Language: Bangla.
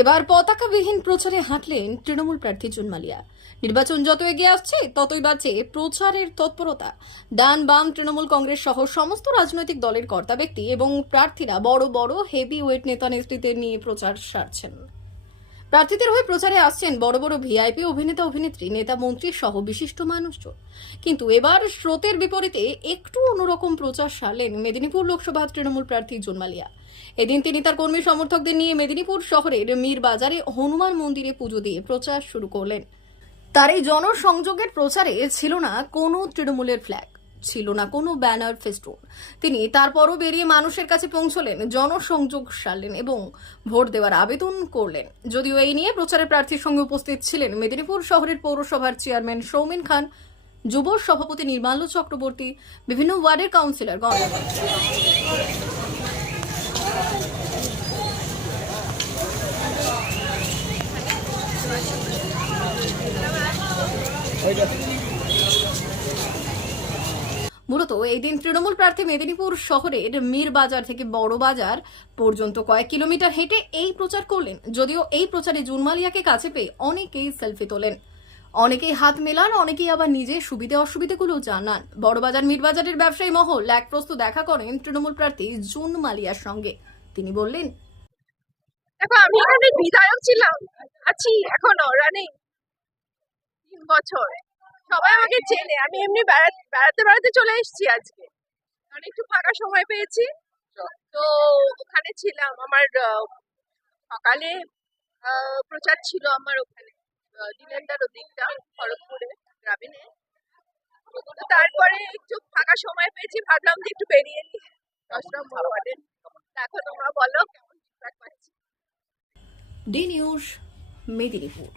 এবার পতাকাবিহীন প্রচারে হাঁটলেন তৃণমূল প্রার্থী জুনমালিয়া নির্বাচন যত এগিয়ে আসছে, ততই বাড়ছে প্রচারের তৎপরতা। ডান বাম তৃণমূল কংগ্রেস সহ সমস্ত রাজনৈতিক দলের কর্তা ব্যক্তি এবং প্রার্থীরা বড় বড় হেভি ওয়েট নেতা নেত্রীদের নিয়ে প্রচার সারছেন। প্রার্থীদের হয়ে প্রচারে আসছেন বড় বড় ভিআইপি অভিনেতা, অভিনেত্রী, নেতা, মন্ত্রী সহ বিশিষ্ট মানুষজন। কিন্তু এবার স্রোতের বিপরীতে একটু অন্যরকম প্রচার সারলেন মেদিনীপুর লোকসভা তৃণমূল প্রার্থী জুনমালিয়া। এদিন তিনি তার কর্মী সমর্থকদের নিয়ে মেদিনীপুর শহরের মীর বাজারে হনুমান মন্দিরে পুজো দিয়ে প্রচার শুরু করলেন। তার এই জনসংযোগের প্রচারে ছিল না কোনো তৃণমূলের ফ্ল্যাগ ছিল না, কোনো ব্যানার ফেস্টুন। তিনি তারপরও বেরিয়ে মানুষের কাছে পৌঁছলেন, জনসংযোগ সারলেন এবং ভোট দেওয়ার আবেদন করলেন। যদিও এই নিয়ে প্রচারে প্রার্থীর সঙ্গে উপস্থিত ছিলেন মেদিনীপুর শহরের পৌরসভার চেয়ারম্যান সৌমিন খান, যুব সভাপতি নির্মাল্য চক্রবর্তী, বিভিন্ন ওয়ার্ডের কাউন্সিলরগণ মূলত এই দিন তৃণমূল প্রার্থী মেদিনীপুর শহরের মীর বাজার থেকে বড় বাজার পর্যন্ত কয়েক কিলোমিটার হেঁটে এই প্রচার করলেন। যদিও এই প্রচারে জুনমালিয়াকে কাছে পেয়ে অনেকেই সেলফি তোলেন। অনেকেই হাত মেলান, অনেকেই আবার নিজের সুবিধে অসুবিধাগুলো জানান। বড়বাজার মিরবাজারের ব্যবসায়ী মহল এক প্রস্তুত দেখা করেন তৃণমূল প্রার্থী জুন মালিয়ার সঙ্গে। তিনি বললেন, দেখো, আমি বিধায়ক ছিলাম। আছি এখনও রানিং তিন বছর। সবাই আমাকে চেনে। আমি এমনি বেড়াতে বেড়াতে চলে এসেছি আজকে। কারণ একটু ফাঁকা সময় পেয়েছি। তো ওখানে ছিলাম। আমার সকালে প্রচার ছিল আমার ওখানে। দিনেন্দার ওদিকটা খড়গপুরে, গ্রামীণে। তারপরে একটু ফাঁকা সময় পেয়েছি। ভাবলাম যে একটু বেরিয়ে নি দশ নম্বর ওয়ার্ডে দেখো তোমরা বলো, কেমন ডি নিউজ, মেদিনীপুর।